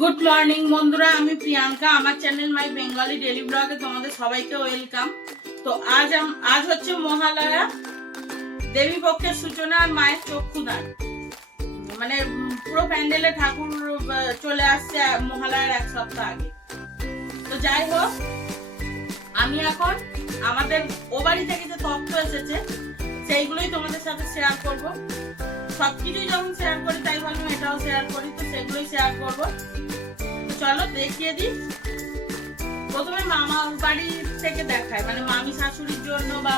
Good morning বন্ধুরা, আমি প্রিয়াঙ্কা। আমার চ্যানেল মাই বেঙ্গলি ডেলি ব্লগে তোমাদের সবাইকে ওয়েলকাম। তো আজ হচ্ছে মহালয়া, দেবী পক্ষের সূচনা আর মায়ের চক্ষুদান। মানে পুরো প্যান্ডেলে ঠাকুর চলে আসছে মহালয়ার এক সপ্তাহ আগে। তো যাই হোক, আমি এখন আমাদের ও বাড়ি থেকে যে তথ্য এসেছে সেইগুলোই তোমাদের সাথে শেয়ার করব। সবকিছুই যখন শেয়ার করি তাই ভাবলাম এটাও শেয়ার করি, তো সেগুলোই শেয়ার করবো। চলো দেখিয়ে দিই। প্রথমে মামার বাড়ি থেকে দেখায়, মানে মামি শাশুড়ির জন্য বা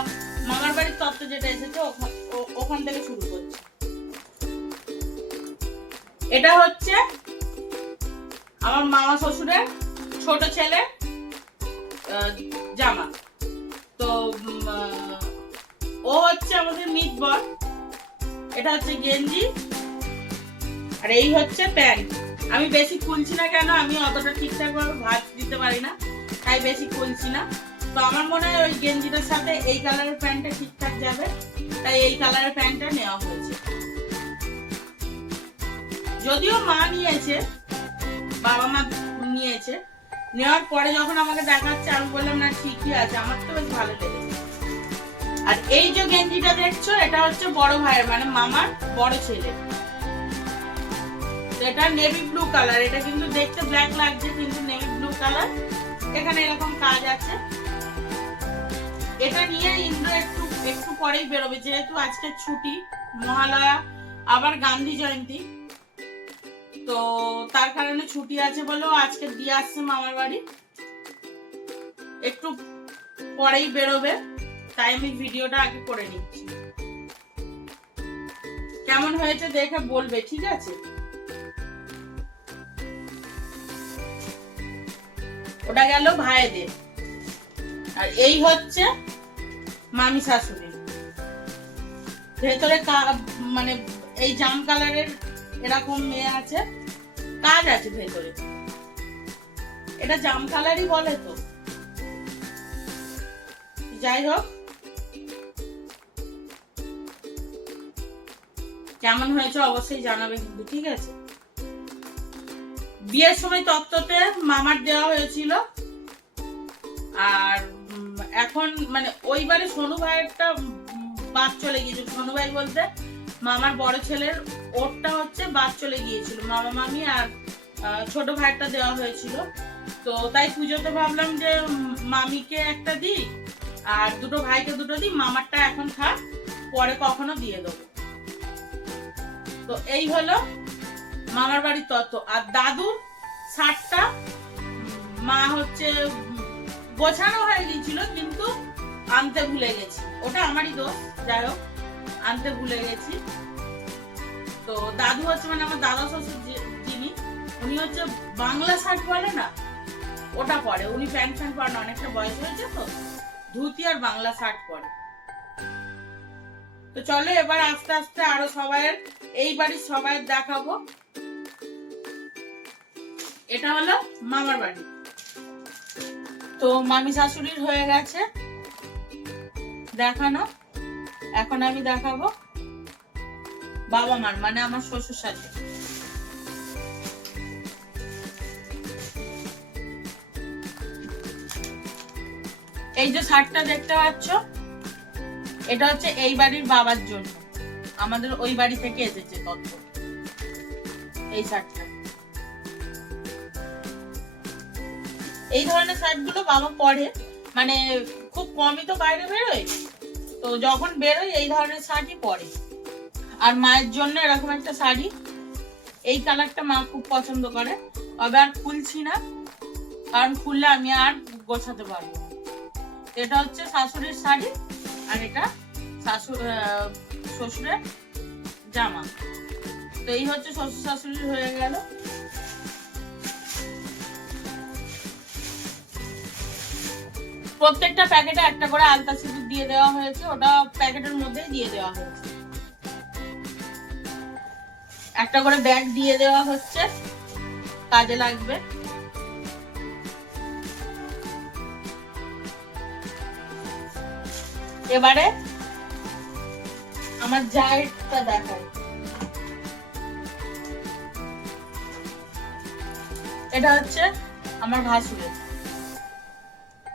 মামার বাড়ির তত্ত্ব যেটা এসেছে ওখান থেকে শুরু করছি। এটা হচ্ছে আমার মামা শ্বশুরের ছোট ছেলে জামা। তো ও হচ্ছে আমাদের মিতবর। এটা হচ্ছে গেঞ্জি আর এই হচ্ছে প্যান্ট। আমি বেশি খুলছি না, কেন আমি অতটা ঠিকঠাক ভাবে ভাঁজ দিতে পারি না, তাই বেশি খুলছি না। তো আমার মনে হয় ওই গেঞ্জিটার সাথে এই কালারের প্যান্টটা ঠিকঠাক যাবে, তাই এই কালারের প্যান্টটা নেওয়া হয়েছে। যদিও মা নিয়েছে, বাবা মা নিয়েছে, নেওয়ার পরে যখন আমাকে দেখাচ্ছে আমি বললাম না ঠিকই আছে, আমার তো বেশ ভালো লেগেছে। আর এই যে গেঞ্জিটা দেখছো এটা হচ্ছে বড় ভাইয়ের, মানে মামার বড় ছেলে। এটা নেভি ব্লু কালার। এটা কিন্তু দেখতে ব্ল্যাক লাগছে, কিন্তু নেভি ব্লু কালার। এখানে এরকম কাজ আছে। এটা নিয়ে ইন্দ্র একটু পরেই বেরোবে, যেহেতু আজকে ছুটি, মহালয়া আবার গান্ধী জয়ন্তী, তো তার কারণে ছুটি আছে বলেও আজকে দিয়ে আসছে মামার বাড়ি। একটু পরেই বেরোবে, তাই আমি ভিডিওটা আগে করে নিচ্ছি। কেমন হয়েছে দেখে বলবে, ঠিক আছে? ওটা গেল ভাইদের। আর এই হচ্ছে মামি শাশুড়ি। ভেতরে মানে এই জাম কালারের এরকম মেয়ে আছে, কাজ আছে ভেতরে। এটা জাম কালারই বলে তো। যাই হোক, কেমন হয়েছে অবশ্যই জানাবে কিন্তু, ঠিক আছে? বিয়ের সময় তত্ত্বতে মামার দেওয়া হয়েছিল, আর এখন মানে ওইবারে সোনু ভাইয়েরটা বাদ চলে গিয়েছিল। সোনু ভাই বলতে মামার বড় ছেলের, ওরটা হচ্ছে বাদ চলে গিয়েছিল। মামা মামি আর ছোট ভাইয়েরটা দেওয়া হয়েছিল। তো তাই পুজোতে ভাবলাম যে মামিকে একটা দিই আর দুটো ভাইকে দুটো দিই, মামারটা এখন থাক, পরে কখনো দিয়ে দেবো। তো এই হলো মামার বাড়ির তত্ত্ব। আর দাদুর শার্টটা মা হচ্ছে গোছানো হয়ে গিয়েছিল, কিন্তু আনতে ভুলে গেছি। ওটা আমারই দোষ, যাই হোক আনতে ভুলে গেছি। তো দাদু হচ্ছে মানে আমার দাদা শ্বশুর যিনি, উনি হচ্ছে বাংলা শার্ট বলে না, ওটা পরে। উনি প্যান্ট ফ্যান্ট পরে না, অনেকটা বয়স হয়েছে তো, ধুতি আর বাংলা শার্ট পরে। তো চলো এবার আস্তে আস্তে আরো সবাইয়ের, এই বাড়ির সবাইয়ের দেখাবো। এটা হলো মামার বাড়ি। তো মামি শাশুড়ির হয়ে গেছে দেখানো, এখন আমি দেখাবো বাবা মার, মানে আমার শ্বশুর সাথে। এই যে শার্টটা দেখতে পাচ্ছ, এটা হচ্ছে এই বাড়ির বাবার জন্য, আমাদের ওই বাড়ি থেকে এসেছে তত্ত্ব। এই শার্টটা, এই ধরনের শার্ট গুলো বাবা পরে, মানে খুব কমই তো বাইরে বেরোয়, তো যখন বেরোয় এই ধরনের শাড়ি পরে। আর মায়ের জন্য এরকম একটা শাড়ি, এই কালারটা মা খুব পছন্দ করে। তবে আর খুলছি না, কারণ খুললে আমি আর গোছাতে পারবো না। এটা হচ্ছে শাশুড়ির শাড়ি, আর এটা শ্বশুরের জামা। তো এই হচ্ছে শ্বশুর শাশুড়ির হয়ে গেল। প্রত্যেকটা প্যাকেটে একটা করে আলতা সিঁদুর দিয়ে দেওয়া হয়েছে, ওটা প্যাকেটের মধ্যেই দিয়ে দেওয়া হয়েছে। একটা করে ব্যাগ দিয়ে দেওয়া হচ্ছে, কাজে লাগবে। এবারে আমার জায়েরটা দেখাই। এটা হচ্ছে আমার ভাসুরের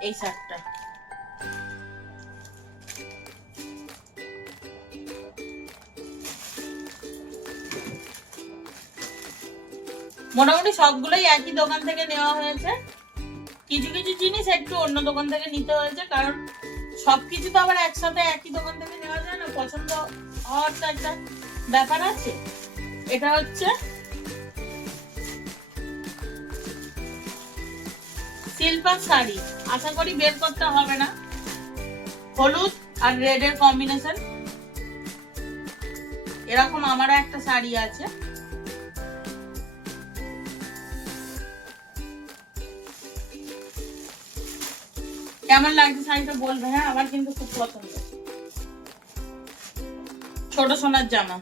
এই শার্টটা। মোটামুটি সবগুলোই একই দোকান থেকে নেওয়া হয়েছে, কিছু কিছু জিনিস একটু অন্য দোকান থেকে নিতে হয়েছে, কারণ সবকিছু তো আবার একসাথে একই দোকান থেকে নেওয়া যায় না, পছন্দ হওয়ার তো একটা ব্যাপার আছে। এটা হচ্ছে সিল্পার শাড়ি, আশা করি বের করতে হবে না, হলুদ আর রেড এর কম্বিনেশন। এরকম আমারও একটা শাড়ি আছে, কেমন লাগছে শাড়িটা বলবে। হ্যাঁ, আমার কিন্তু খুব পছন্দ। ছোট সোনার জামা,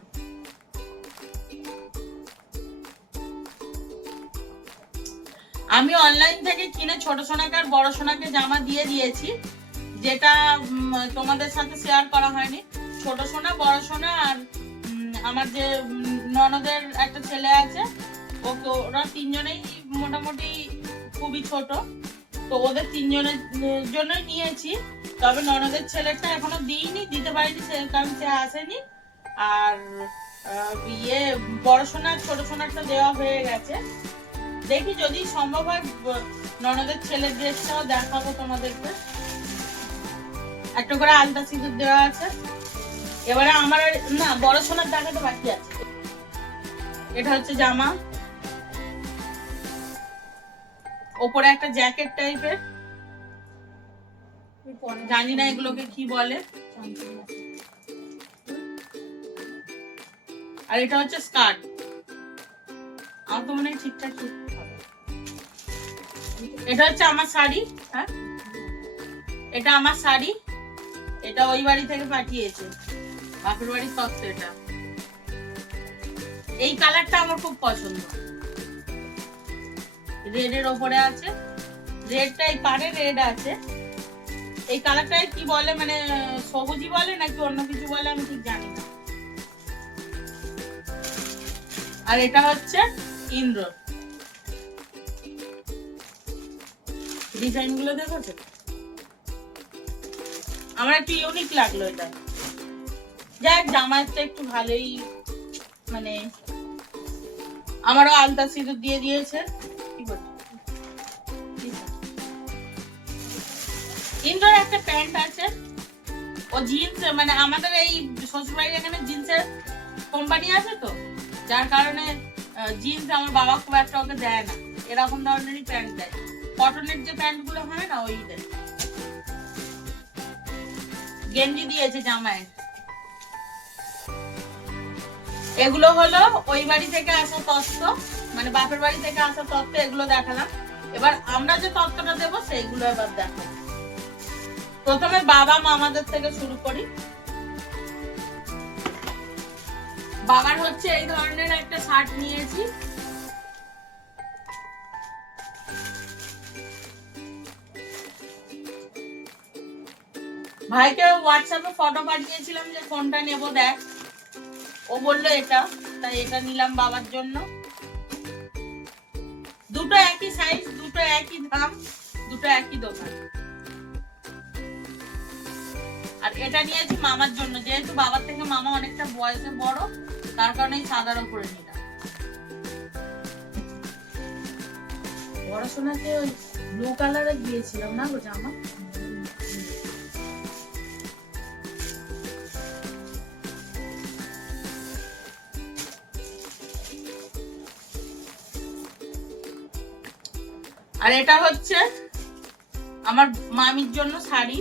আমি অনলাইন থেকে কিনে ছোট সোনাকে আর বড় সোনাকে জামা দিয়ে দিয়েছি, যেটা তোমাদের সাথে শেয়ার করা হয়নি। ছোট সোনা, বড় সোনা আর আমার যে ননদের একটা ছেলে আছে, ওরা তিনজনেই মোটামুটি খুবই ছোট, তো ওদের তিনজনের জন্যই নিয়েছি। তবে ননদের ছেলেটা এখনো দিইনি, দিতে পারিনি, কারণ সে আসেনি। আর বড় সোনার ছোট সোনারটা দেওয়া হয়ে গেছে। দেখি যদি সম্ভব হয় ননদের ছেলের ড্রেসটাও দেখাবো তোমাদেরকে। একটা করে আলতা সিঁদুর দেওয়া আছে। এবারে আমার না, বড় সোনার দেখাতে বাকি আছে। এটা হচ্ছে জামা, ওপরে একটা জ্যাকেট টাইপের, জানি না এগুলোকে কি বলে। আর এটা হচ্ছে স্কার্ট, আমার তো মনে হয় ঠিকঠাক ঠিক হবে। এটা হচ্ছে আমার শাড়ি। হ্যাঁ, এটা আমার শাড়ি, এটা ওই বাড়ি থেকে পাঠিয়েছে, বাপের বাড়ির তত্ত্ব। এটা এই কালারটা আমার খুব পছন্দ, রেড এর ওপরে আছে, রেডটা এই পারে রেড আছে। এই কালারটাই কি বলে, মানে সবুজই বলে নাকি অন্য কিছু বলে আমি ঠিক জানি না। আর এটা হচ্ছে ইন্দ্র, ডিজাইন গুলো দেখেছো, আমার একটু ইউনিক লাগলো এটা। যাক, জামাটা একটু ভালোই, মানে আমারও আলতা সিঁদুর দিয়ে দিয়েছে। কি বলছো? ইন্দ্রের একটা প্যান্ট আছে, ও জিন্স, মানে আমাদের এই শ্বশুরবাড়ির এখানে জিন্সের কোম্পানি আছে তো, যার কারণে জিন্স আমার বাবা খুব একটা ওকে দেয় না, এরকম ধরনেরই প্যান্ট দেয়, কটনের যে প্যান্ট গুলো হয় না ওই দেয়। গেঞ্জি দিয়েছে জামায়। এগুলো হলো ওই বাড়ি থেকে আসা তত্ত্ব, মানে বাপের বাড়ি থেকে আসা তত্ত্ব, এগুলো দেখালাম। এবার আমরা যে তত্ত্বটা দেবো সেইগুলো এবার দেখাবো। প্রথমে বাবা মামাদের থেকে শুরু করি। বাবার হচ্ছে এই ধরনের একটা শার্ট নিয়েছি, ভাইকে হোয়াটসঅ্যাপে ফটো পাঠিয়েছিলাম যে কোনটা নেব দেখ, ও বললো এটা, তাই এটা নিলাম বাবার জন্য। দুটো একই সাইজ, দুটো একই দাম, দুটো একই দোকান। আর এটা নিয়েছি মামার জন্য, যেহেতু বাবার থেকে মামা অনেকটা বয়সে বড়, তার কারণে এই সাদার উপরে নিলাম। পড়াশোনাতে ওই ব্লু কালারে দিয়েছিলাম না গো জামা। আর এটা হচ্ছে আমার মামির জন্য শাড়ি,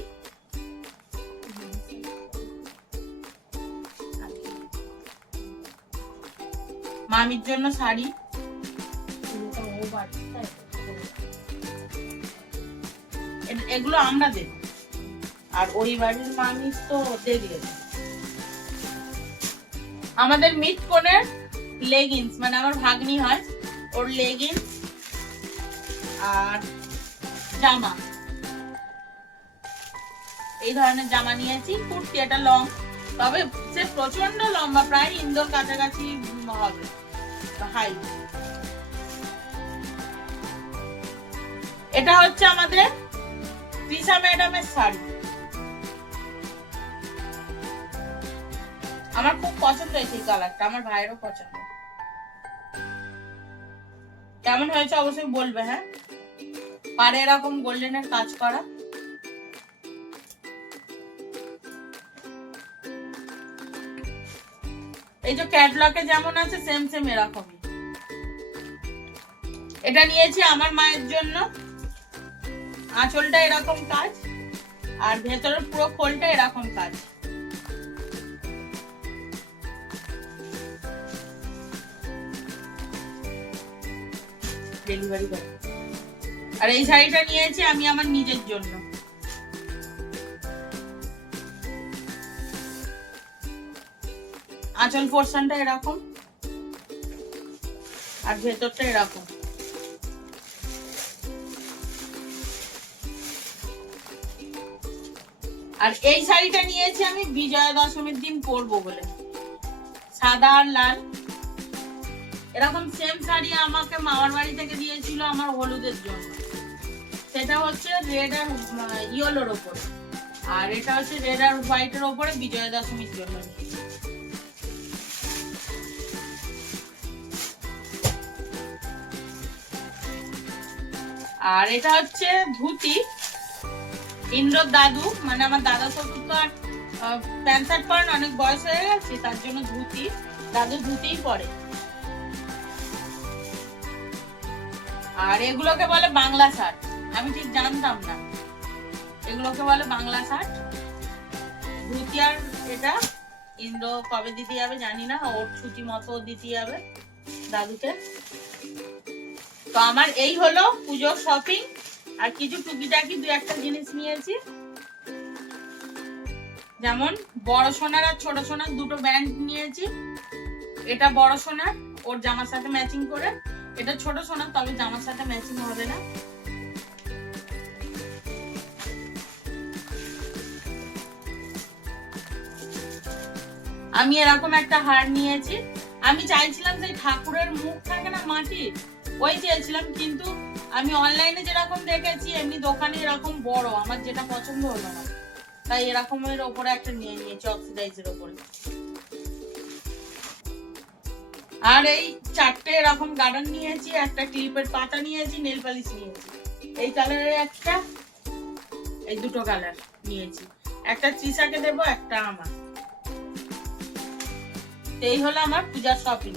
মামির জন্য শাড়ি। এগুলো আমরা দেব, আর ওই বাড়ির মামি তো দেখলে। আমাদের মিট কোণের লেগিংস, মানে আমার ভাগ্নি হয়, ওর লেগিংস আর জামা, এই ধরনের জামা নিয়েছি। কুর্তি, এটা লং, তবে সে প্রচন্ড লম্বা, প্রায় ইন্দোর কাছাকাছি হবে হাই। এটা হচ্ছে আমাদের তৃষা ম্যাডামের শাড়ি। আমার খুব পছন্দ হয়েছে এই কালারটা, আমার ভাইয়েরও পছন্দ। কেমন হয়েছে অবশ্যই বলবে। হ্যাঁ, পারে এরকম গোল্ডেনের কাজ করা। এই যে ক্যাটলগে যেমন আছে সেম সেম এরকমই। এটা নিয়েছি আমার মায়ের জন্য। আঁচলটা এরকম কাজ আর ভেতরের পুরো খোলটা এরকম কাজ। ডেলিভারি করে। আর এই শাড়িটা নিয়েছি আমি আমার নিজের জন্য। আঁচল পোর্শনটা এরকম আর ভেতরটা এরকম। আর এই শাড়িটা নিয়েছি আমি বিজয়া দশমীর দিন পরবো বলে, সাদা আর লাল। এরকম সেম শাড়ি আমাকে মামার বাড়ি থেকে দিয়েছিল আমার হলুদের জন্য। সেটা হচ্ছে রেড আর ইয়েলোর ওপরে, আর এটা হচ্ছে রেড আর হোয়াইটের ওপরে বিজয়া দশমীর জন্য। আর এটা হচ্ছে ধুতি। ইন্দ্রর দাদু, মানে আমার দাদা শ্বশুর তো আর প্যান্ট শার্ট পরেন, অনেক বয়স হয়ে গেছে, তার জন্য ধুতি। দাদু ধুতিই পরে। আর এগুলোকে বলে বাংলা শার্ট, আমি ঠিক জানতাম না। এগুলোকে বলে বাংলা শার্ট। ধুতি আর এটা ইন্দ্র কবে দিতে যাবে জানি না, ওর ছুটি মতো দিতে যাবে দাদুকে। তো আমার এই হলো পুজোর শপিং। আর কিছু টুকিটাকি দু একটা জিনিস নিয়েছি, যেমন বড় সোনার আর ছোট সোনার দুটো ব্যান্ড নিয়েছি। এটা বড় সোনার, ওর জামার সাথে ম্যাচিং করে। এটা ছোট সোনার, তবে জামার সাথে ম্যাচিং হবে না। আমি এরকম একটা হার নিয়েছি। আমি চাইছিলাম যে ঠাকুরের মুখ থাকে না মাটি, ওই চেয়েছিলাম, কিন্তু আমি অনলাইনে যেরকম দেখেছি এমনি দোকানে এরকম বড় আমার যেটা পছন্দ হলো না, তাই এরকমের ওপরে একটা নিয়ে নিয়েছি, অক্সিডাইজের ওপরে। আর এই চারটে এরকম গার্ডার নিয়েছি, একটা ক্লিপের পাতা নিয়েছি, নেল পালিশ নিয়েছি। এই কালারের একটা, এই দুটো কালার নিয়েছি। একটা তৃষাকে দেবো, একটা আমার। এই হলো আমার পূজার শপিং।